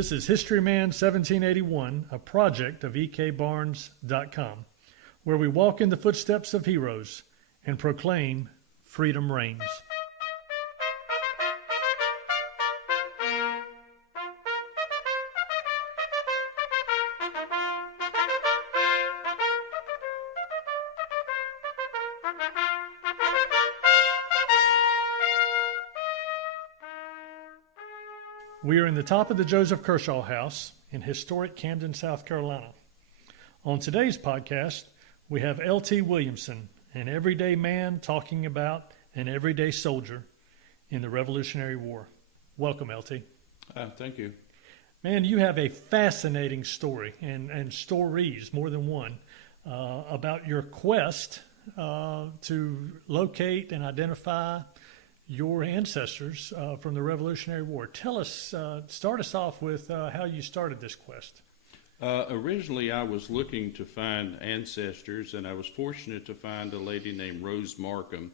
This is Historyman 1781, a project of ekbarnes.com, where we walk in the footsteps of heroes and proclaim freedom reigns. We are in the top of the Joseph Kershaw House in historic Camden, South Carolina. On today's podcast, we have L.T. Williamson, an everyday man talking about an everyday soldier in the Revolutionary War. Welcome, L.T. Thank you. Man, you have a fascinating story and stories, more than one, about your quest to locate and identify your ancestors from the Revolutionary War. Tell us, start us off with how you started this quest. Originally, I was looking to find ancestors, and I was fortunate to find a lady named Rose Marcum,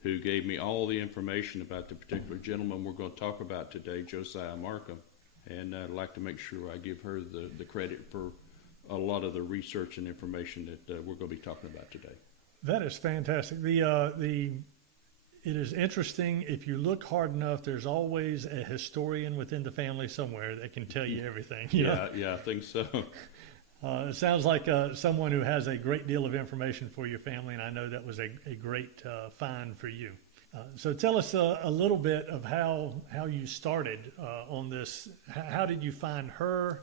who gave me all the information about the particular gentleman we're going to talk about today, Josiah Marcum. And I'd like to make sure I give her the credit for a lot of the research and information that we're going to be talking about today. That is fantastic. It is interesting. If you look hard enough, there's always a historian within the family somewhere that can tell you everything. Yeah, I think so. It sounds like someone who has a great deal of information for your family, and I know that was a great find for you. So tell us a little bit of how you started on this. How did you find her?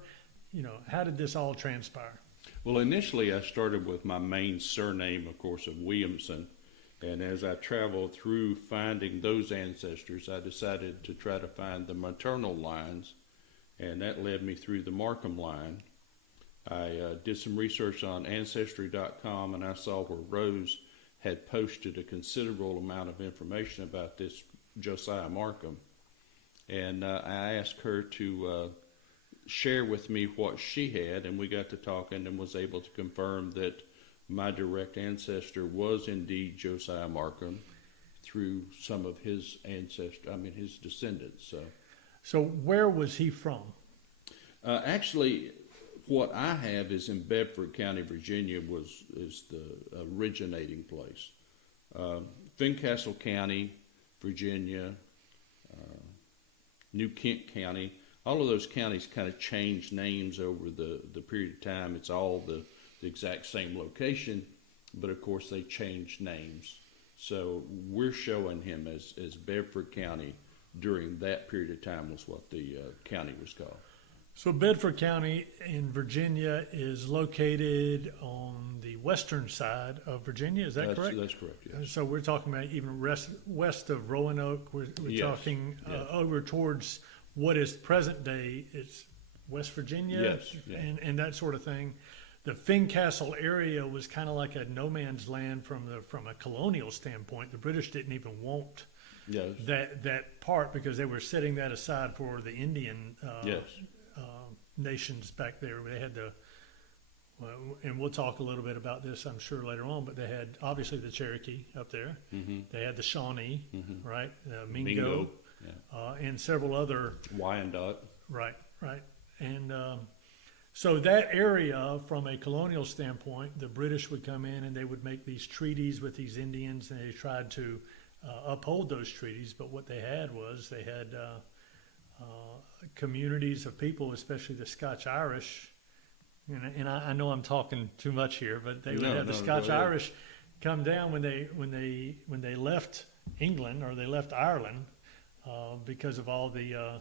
How did this all transpire? Well, initially I started with my main surname, of course, of Williamson. And as I traveled through finding those ancestors, I decided to try to find the maternal lines, and that led me through the Marcum line. I did some research on Ancestry.com, and I saw where Rose had posted a considerable amount of information about this Josiah Marcum. And I asked her to share with me what she had, and we got to talking and was able to confirm that my direct ancestor was indeed Josiah Marcum through some of his his descendants. So where was he from? Actually, what I have is in Bedford County, Virginia, is the originating place. Fincastle County, Virginia, New Kent County, all of those counties kind of changed names over the period of time. It's all the exact same location, but of course they changed names. So we're showing him as Bedford County during that period of time was what the county was called. So Bedford County in Virginia is located on the western side of Virginia, is that correct? That's correct, yes. So we're talking about even west of Roanoke, we're Yes. talking over towards what is present day, it's West Virginia, Yes, yeah. and that sort of thing. The Fincastle area was kind of like a no man's land from a colonial standpoint. The British didn't even want Yes. that part because they were setting that aside for the Indian Yes. nations back there. They had and we'll talk a little bit about this, I'm sure, later on, but they had obviously the Cherokee up there. Mm-hmm. They had the Shawnee, Mm-hmm. right? Mingo. And several other. Wyandotte. Right. And so that area, from a colonial standpoint, the British would come in and they would make these treaties with these Indians, and they tried to uphold those treaties. But what they had communities of people, especially the Scotch-Irish, and I know I'm talking too much here, but they would have the Scotch-Irish come down when they left England or they left Ireland because of all the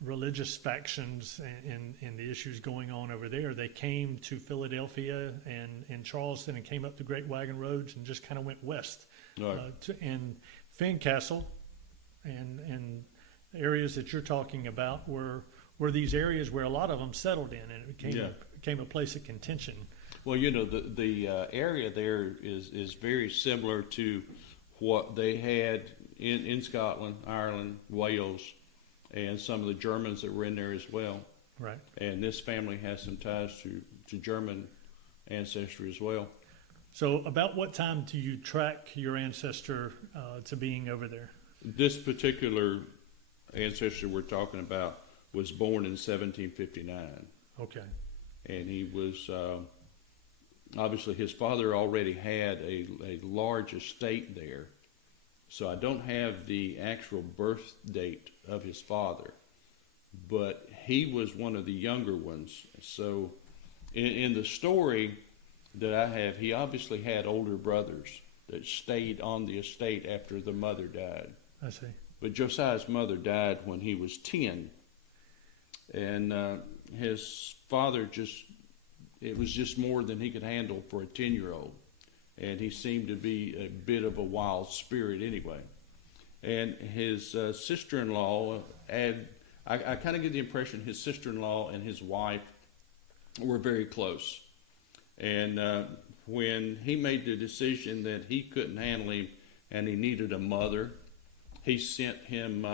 religious factions and the issues going on over there. They came to Philadelphia and Charleston and came up the Great Wagon Roads and just kind of went west. Right. And Fincastle and areas that you're talking about were these areas where a lot of them settled in, and it became a place of contention. Well, the area there is very similar to what they had in Scotland, Ireland, Wales, and some of the Germans that were in there as well. Right. And this family has some ties to German ancestry as well. So about what time do you track your ancestor to being over there? This particular ancestor we're talking about was born in 1759. Okay. And he was, obviously his father already had a large estate there. So I don't have the actual birth date of his father, but he was one of the younger ones. So in the story that I have, he obviously had older brothers that stayed on the estate after the mother died. I see. But Josiah's mother died when he was 10. And his father it was just more than he could handle for a 10-year-old. And he seemed to be a bit of a wild spirit anyway. And his sister-in-law, I kind of get the impression his sister-in-law and his wife were very close. And when he made the decision that he couldn't handle him and he needed a mother, he sent him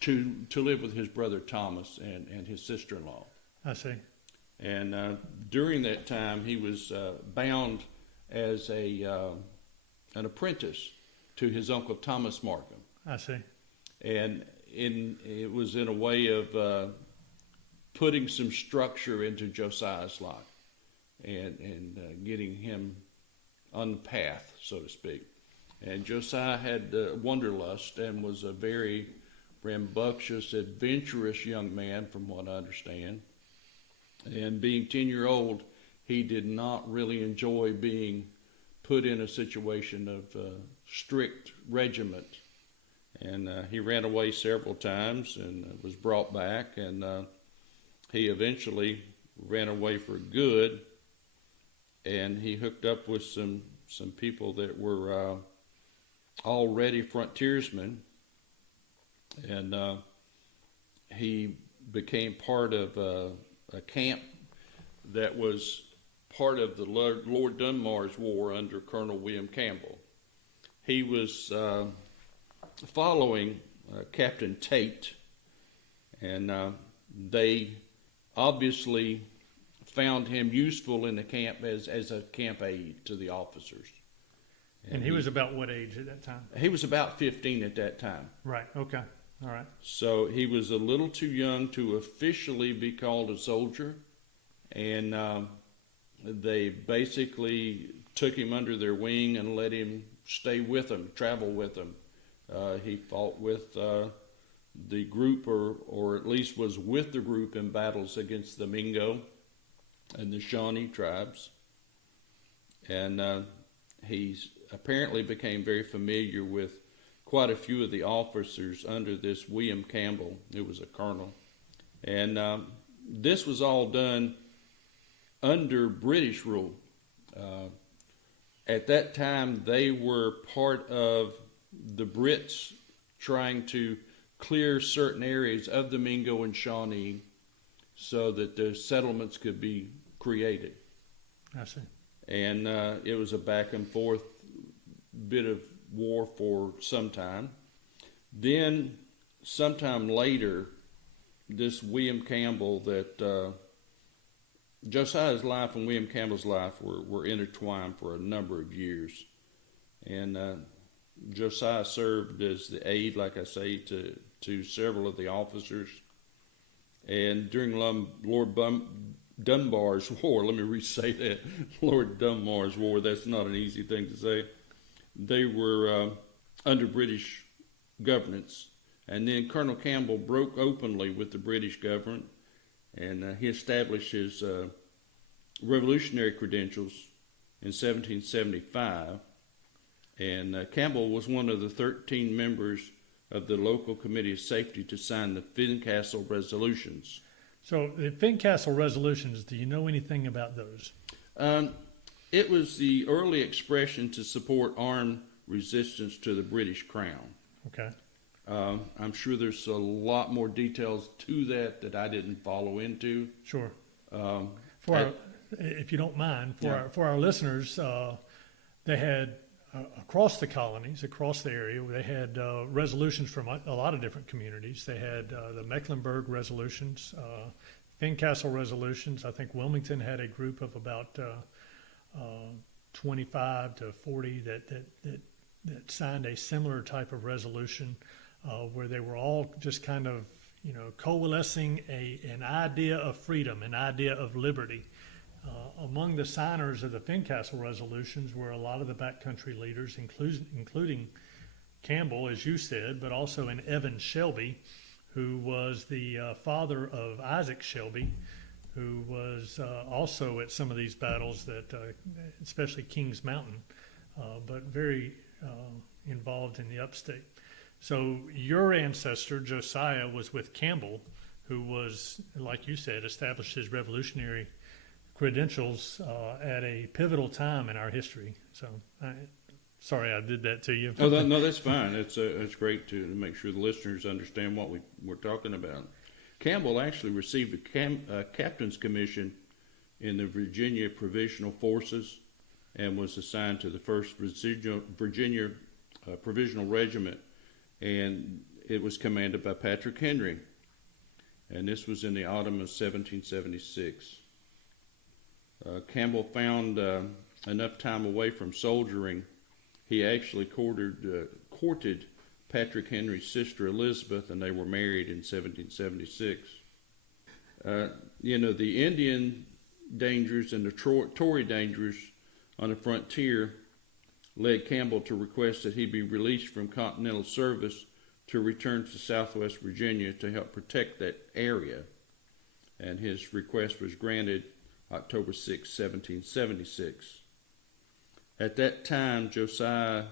to live with his brother Thomas and his sister-in-law. I see. And during that time, he was bound as an apprentice to his uncle Thomas Marcum. I see. And it was in a way of putting some structure into Josiah's life and getting him on the path, so to speak. And Josiah had wanderlust and was a very rambunctious, adventurous young man, from what I understand. And being 10-year-old, he did not really enjoy being put in a situation of strict regiment. And he ran away several times and was brought back. And he eventually ran away for good. And he hooked up with some people that were already frontiersmen. And he became part of a camp that was part of the Lord Dunmar's war under Colonel William Campbell. He was following Captain Tate, and they obviously found him useful in the camp as a camp aide to the officers. And he was about what age at that time? He was about 15 at that time. Right, okay, all right. So he was a little too young to officially be called a soldier, and they basically took him under their wing and let him stay with them, travel with them. He fought with the group, or at least was with the group in battles against the Mingo and the Shawnee tribes. And he apparently became very familiar with quite a few of the officers under this William Campbell, who was a colonel. And this was all done under British rule. At that time, they were part of the Brits trying to clear certain areas of the Mingo and Shawnee so that the settlements could be created. I see. And it was a back and forth bit of war for some time. Then, sometime later, this William Campbell that Josiah's life and William Campbell's life were intertwined for a number of years. And Josiah served as the aide, like I say, to several of the officers. And during Lord Dunbar's war, let me re-say that, Lord Dunbar's war, that's not an easy thing to say. They were under British governance. And then Colonel Campbell broke openly with the British government, and he established his revolutionary credentials in 1775. And Campbell was one of the 13 members of the local committee of safety to sign the Fincastle resolutions. So the Fincastle resolutions, do you know anything about those? It was the early expression to support armed resistance to the British Crown. Okay. I'm sure there's a lot more details to that I didn't follow into. Sure. If you don't mind, for our listeners, they had across the colonies, across the area, they had resolutions from a lot of different communities. They had the Mecklenburg resolutions, Fincastle resolutions. I think Wilmington had a group of about 25 to 40 that signed a similar type of resolution where they were all just kind of, coalescing an idea of freedom, an idea of liberty. Among the signers of the Fincastle resolutions were a lot of the backcountry leaders, including Campbell, as you said, but also an Evan Shelby, who was the father of Isaac Shelby, who was also at some of these battles, especially Kings Mountain, but very involved in the upstate. So your ancestor, Josiah, was with Campbell, who was, like you said, established his revolutionary credentials at a pivotal time in our history. So sorry I did that to you. Oh, no, that's fine. It's great to make sure the listeners understand what we're talking about. Campbell actually received a captain's commission in the Virginia Provisional Forces and was assigned to the 1st Virginia Provisional Regiment, and it was commanded by Patrick Henry. And this was in the autumn of 1776. Campbell found enough time away from soldiering. He actually courted Patrick Henry's sister Elizabeth, and they were married in 1776. The Indian dangers and the Tory dangers on the frontier led Campbell to request that he be released from continental service to return to Southwest Virginia to help protect that area. And his request was granted October 6, 1776. At that time, Josiah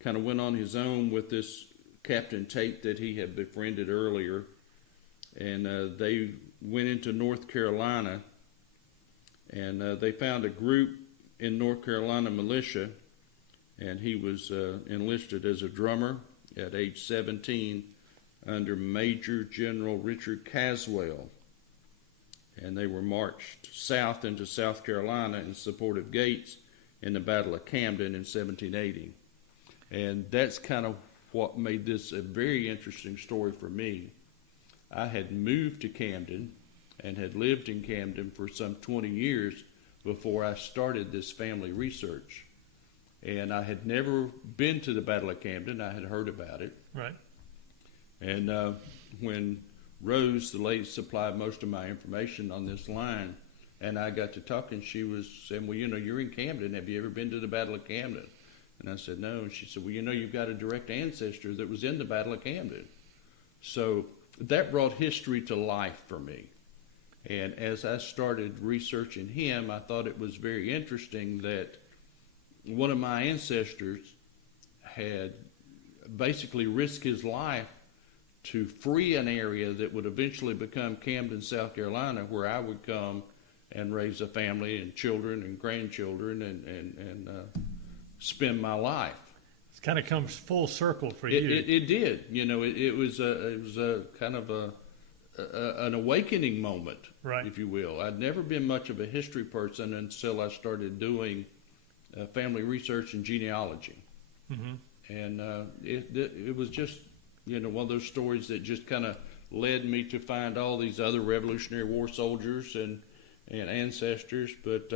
kind of went on his own with this Captain Tate that he had befriended earlier, and they went into North Carolina, and they found a group in North Carolina militia, and he was enlisted as a drummer at age 17 under Major General Richard Caswell. And they were marched south into South Carolina in support of Gates in the Battle of Camden in 1780. And that's kind of what made this a very interesting story for me. I had moved to Camden and had lived in Camden for some 20 years before I started this family research. And I had never been to the Battle of Camden. I had heard about it. Right. And when Rose, the lady, supplied most of my information on this line, and I got to talking, she was saying, well, you're in Camden. Have you ever been to the Battle of Camden? And I said, no. And she said, well, you've got a direct ancestor that was in the Battle of Camden. So that brought history to life for me. And as I started researching him, I thought it was very interesting that one of my ancestors had basically risked his life to free an area that would eventually become Camden, South Carolina, where I would come and raise a family and children and grandchildren and spend my life. It kind of comes full circle for you. It did. It was a kind of an awakening moment, right, if you will. I'd never been much of a history person until I started doing family research and genealogy. Mm-hmm. And it was just, one of those stories that just kind of led me to find all these other Revolutionary War soldiers and ancestors. But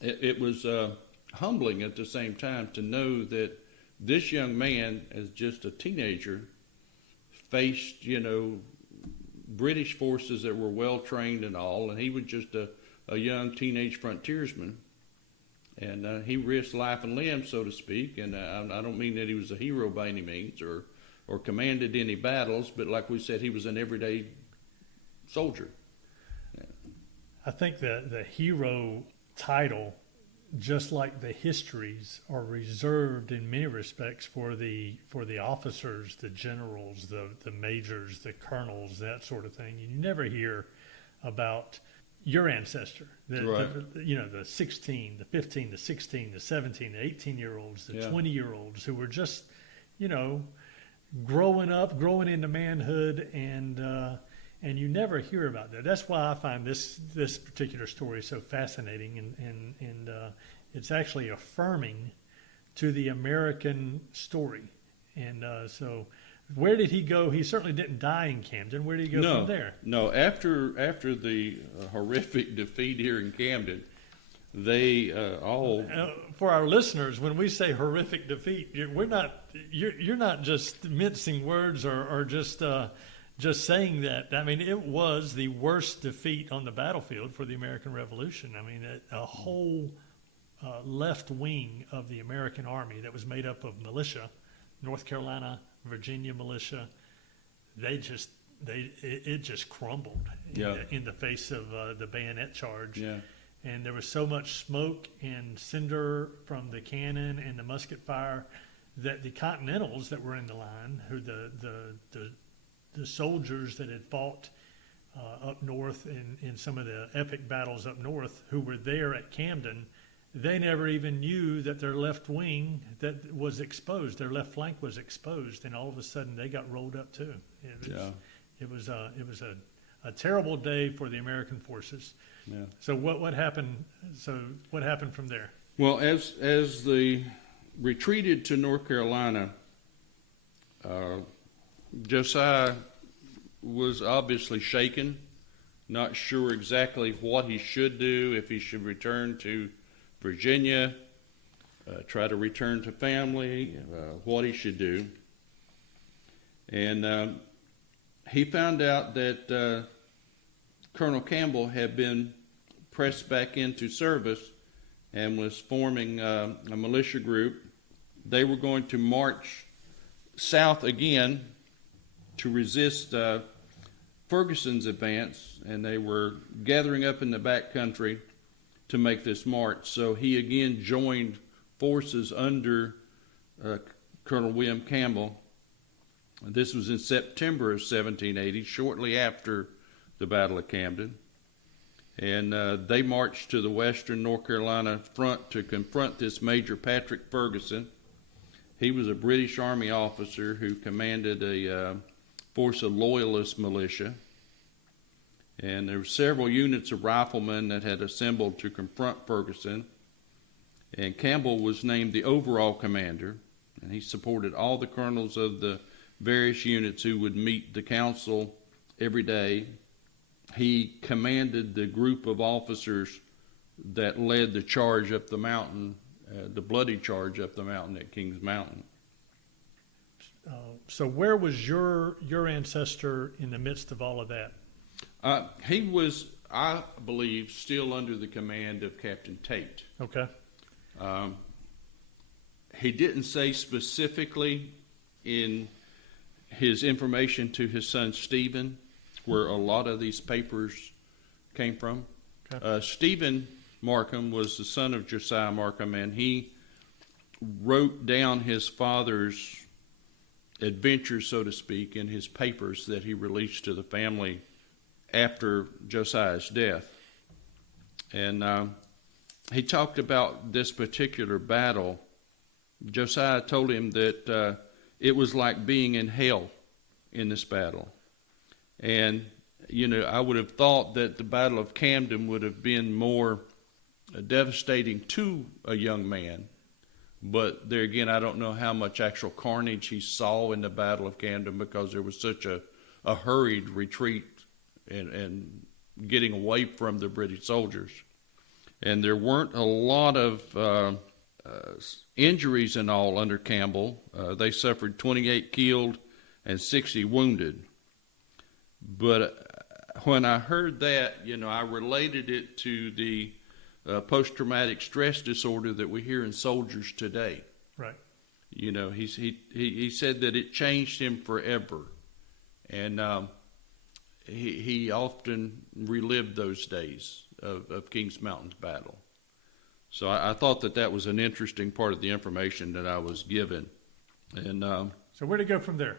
it was humbling at the same time to know that this young man, as just a teenager, faced, British forces that were well trained and all, and he was just a young teenage frontiersman. And he risked life and limb, so to speak. And I don't mean that he was a hero by any means or commanded any battles, but like we said, he was an everyday soldier. Yeah. I think that the hero title, just like the histories, are reserved in many respects for the officers, the generals, the majors, the colonels, that sort of thing. You never hear about your ancestor, right. The 16, the 15, the 16, the 17, the 18-year-olds, the 20-year-olds who were just, growing up, growing into manhood, and you never hear about that. That's why I find this particular story so fascinating, and it's actually affirming to the American story. And so, where did he go? He certainly didn't die in Camden. Where did he go from there? No, after the horrific defeat here in Camden, they all. For our listeners, when we say horrific defeat, you're not just mincing words or just just saying that, I mean, it was the worst defeat on the battlefield for the American Revolution. I mean, a whole left wing of the American Army that was made up of militia, North Carolina, Virginia militia, it just crumbled in the face of the bayonet charge. Yeah. And there was so much smoke and cinder from the cannon and the musket fire that the Continentals that were in the line, who the soldiers that had fought up north in some of the epic battles up north, who were there at Camden, they never even knew that their left wing that was exposed, their left flank was exposed, and all of a sudden they got rolled up too. It was a terrible day for the American forces. Yeah. So what happened? So what happened from there? Well, as they retreated to North Carolina, Josiah was obviously shaken, not sure exactly what he should do, if he should return to Virginia, try to return to family, what he should do. And he found out that Colonel Campbell had been pressed back into service and was forming a militia group. They were going to march south again to resist Ferguson's advance, and they were gathering up in the back country to make this march. So he again joined forces under Colonel William Campbell. This was in September of 1780, shortly after the Battle of Camden. And they marched to the western North Carolina front to confront this Major Patrick Ferguson. He was a British Army officer who commanded a force of Loyalist militia. And there were several units of riflemen that had assembled to confront Ferguson. And Campbell was named the overall commander, and he supported all the colonels of the various units who would meet the council every day. He commanded the group of officers that led the charge up the mountain, the bloody charge up the mountain at Kings Mountain. So where was your ancestor in the midst of all of that? He was, I believe, still under the command of Captain Tate. Okay. He didn't say specifically in his information to his son Stephen where a lot of these papers came from. Okay. Stephen Marcum was the son of Josiah Marcum, and he wrote down his father's adventures, so to speak, in his papers that he released to the family after Josiah's death. And he talked about this particular battle. Josiah told him that it was like being in hell in this battle. And, you know, I would have thought that the Battle of Camden would have been more devastating to a young man. But there again, I don't know how much actual carnage he saw in the Battle of Camden, because there was such a hurried retreat and getting away from the British soldiers. And there weren't a lot of injuries in all under Campbell. They suffered 28 killed and 60 wounded. But when I heard that, you know, I related it to the post-traumatic stress disorder that we hear in soldiers today. Right. You know, he said that it changed him forever. And he often relived those days of Kings Mountain's battle. So I thought that was an interesting part of the information that I was given. And so where'd it go from there?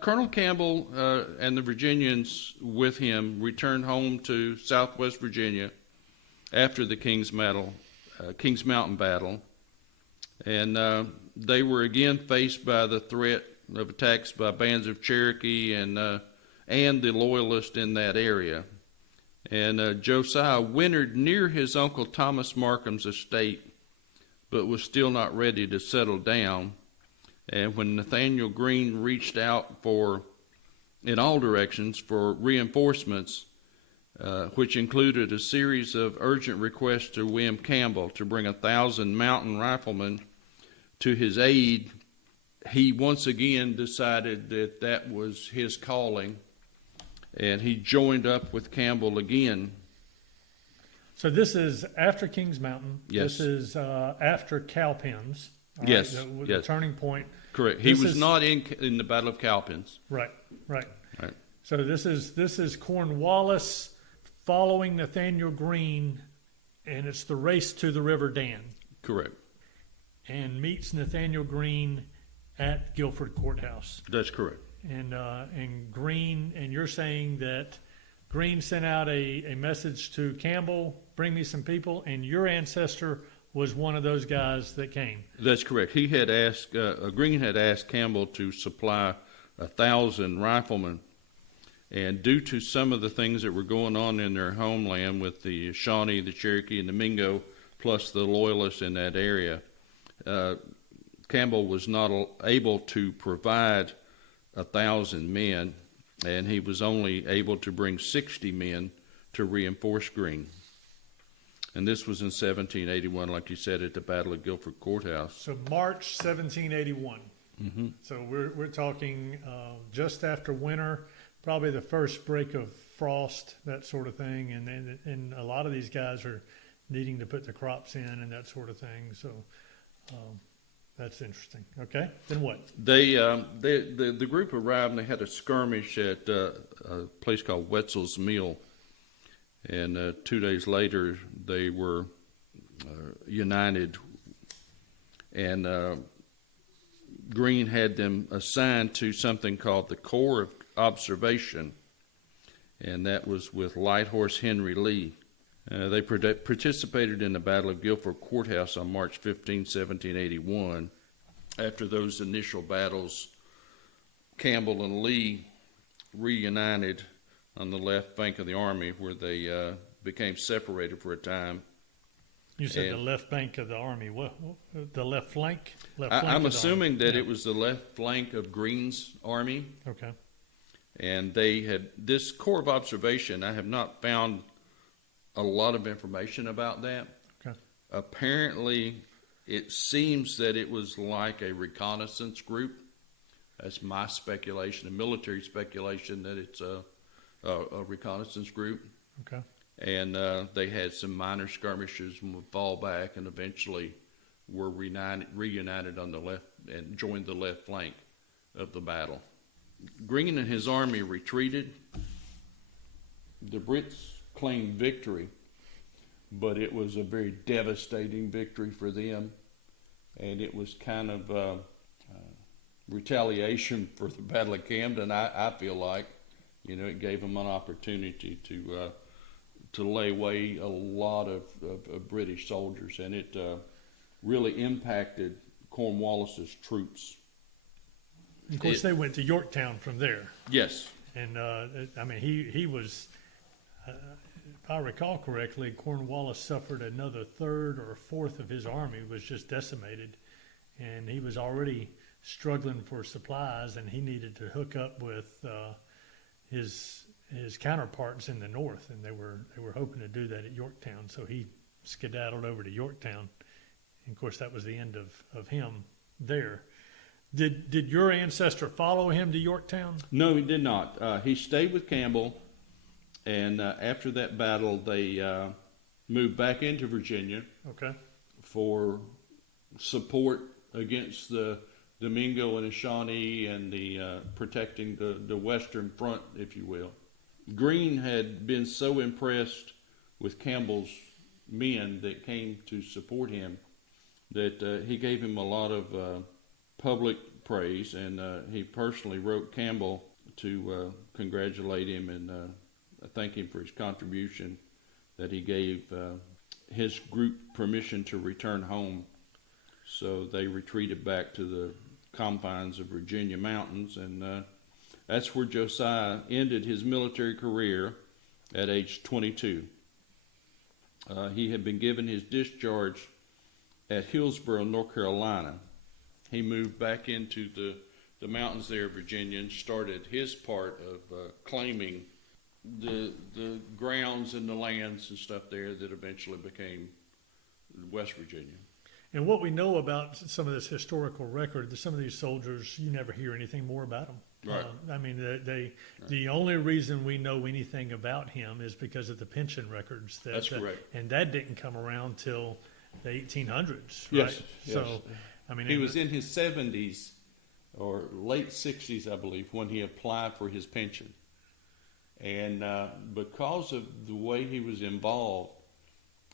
Colonel Campbell and the Virginians with him returned home to Southwest Virginia after the Kings Mountain battle. And they were again faced by the threat of attacks by bands of Cherokee and the Loyalists in that area. And Josiah wintered near his uncle Thomas Marcum's estate, but was still not ready to settle down. And when Nathaniel Greene reached out in all directions for reinforcements, which included a series of urgent requests to William Campbell to bring 1,000 mountain riflemen to his aid, he once again decided that that was his calling, and he joined up with Campbell again. So this is after Kings Mountain. Yes. This is after Cowpens. All Yes, right, the yes. turning point. Correct. He This was is- not in the Battle of Cowpens. Right. Right. So this is Cornwallis following Nathaniel Greene, and it's the race to the River Dan, Correct. and meets Nathaniel Greene at Guilford Courthouse. That's correct. And Greene, and you're saying that Greene sent out a message to Campbell, bring me some people, and your ancestor was one of those guys that came. That's correct. He had asked, Greene had asked Campbell to supply 1,000 riflemen, and due to some of the things that were going on in their homeland with the Shawnee, the Cherokee, and the Mingo, plus the Loyalists in that area, Campbell was not able to provide 1,000 men, and he was only able to bring 60 men to reinforce Greene. And this was in 1781, like you said, at the Battle of Guilford Courthouse. So March 1781. Mm-hmm. So we're talking just after winter, probably the first break of frost, that sort of thing, and a lot of these guys are needing to put the crops in and that sort of thing. So that's interesting. Okay, then what? The group arrived and they had a skirmish at a place called Wetzel's Mill, and 2 days later they were united, and Greene had them assigned to something called the Corps of Observation, and that was with Light Horse Henry Lee. They participated in the Battle of Guilford Courthouse on March 15, 1781. After those initial battles, Campbell and Lee reunited on the left flank of the army, where they became separated for a time. You said the left bank of the army. What? The left flank? Left flank I'm of the assuming army. that Yeah. it was the left flank of Greene's army. Okay. And they had this Corps of Observation. I have not found a lot of information about that. Okay. Apparently, it seems that it was like a reconnaissance group. That's my speculation, a military speculation, that it's a reconnaissance group. Okay. And they had some minor skirmishes and would fall back, and eventually were reunited on the left and joined the left flank of the battle. Greene and his army retreated. The Brits claimed victory, but it was a very devastating victory for them, and it was kind of retaliation for the Battle of Camden. I feel like, it gave them an opportunity to lay away a lot of British soldiers, and it really impacted Cornwallis's troops. Of course, they went to Yorktown from there. Yes. And, he was, if I recall correctly, Cornwallis suffered another third or fourth of his army was just decimated. And he was already struggling for supplies, and he needed to hook up with his counterparts in the north. And they were hoping to do that at Yorktown. So he skedaddled over to Yorktown. And, of course, that was the end of him there. Did your ancestor follow him to Yorktown? No, he did not. He stayed with Campbell, and after that battle, they moved back into Virginia. Okay. For support against the Mingo and the Shawnee, and the protecting the western front, if you will. Greene had been so impressed with Campbell's men that came to support him that he gave him a lot of public praise, and he personally wrote Campbell to congratulate him and thank him for his contribution, that he gave his group permission to return home. So they retreated back to the confines of Virginia mountains, and that's where Josiah ended his military career at age 22. He had been given his discharge at Hillsborough, North Carolina. He moved back into the mountains there of Virginia and started his part of claiming the grounds and the lands and stuff there that eventually became West Virginia. And what we know about some of this historical record, some of these soldiers, you never hear anything more about them. Right. I mean, the only reason we know anything about him is because of the pension records. That's correct. And that didn't come around till the 1800s, Yes, right? yes. So, I mean, He was in his 70s or late 60s, I believe, when he applied for his pension. And because of the way he was involved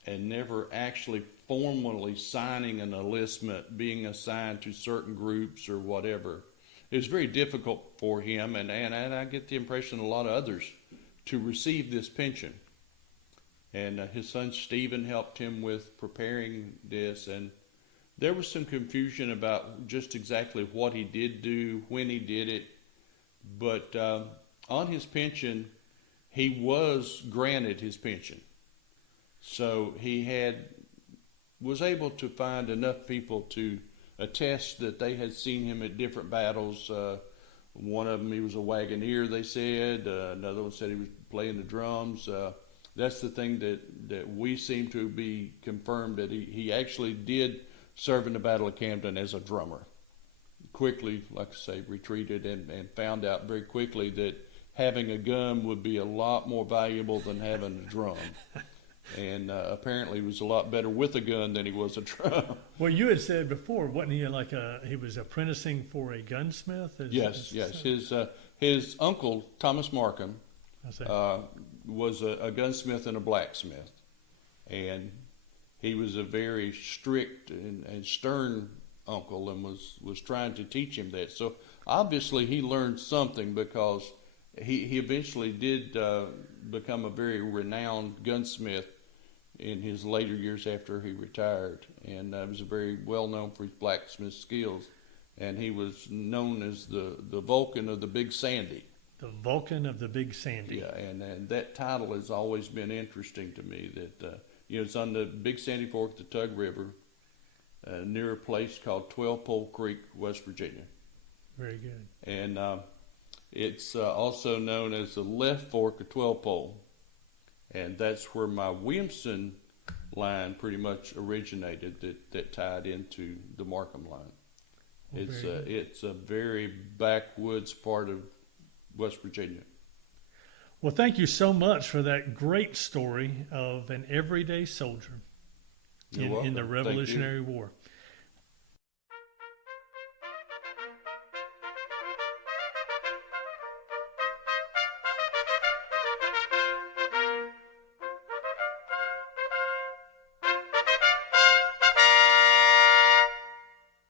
and never actually formally signing an enlistment, being assigned to certain groups or whatever, it was very difficult for him, and I get the impression a lot of others, to receive this pension. And his son Stephen helped him with preparing this, and there was some confusion about just exactly what he did do, when he did it, but on his pension, he was granted his pension. So he was able to find enough people to attest that they had seen him at different battles. One of them, he was a wagoneer, they said. Another one said he was playing the drums. That's the thing that we seem to be confirmed, that he actually did serve in the Battle of Camden as a drummer. Quickly, like I say, retreated and found out very quickly that having a gun would be a lot more valuable than having a drum. And apparently he was a lot better with a gun than he was a drum. Well, you had said before, wasn't he he was apprenticing for a gunsmith? Yes. His uncle, Thomas Marcum, was a gunsmith and a blacksmith. And he was a very strict and stern uncle, and was trying to teach him that. So obviously he learned something, because he eventually did become a very renowned gunsmith in his later years after he retired, and was very well known for his blacksmith skills. And he was known as the Vulcan of the Big Sandy. The Vulcan of the Big Sandy. Yeah, and that title has always been interesting to me. That it's on the Big Sandy Fork of the Tug River, near a place called 12 Pole Creek, West Virginia. Very good. And it's also known as the left fork of 12 Pole. And that's where my Williamson line pretty much originated, that tied into the Marcum line. Well, it's a very backwoods part of West Virginia. Well, thank you so much for that great story of an everyday soldier in the Revolutionary War.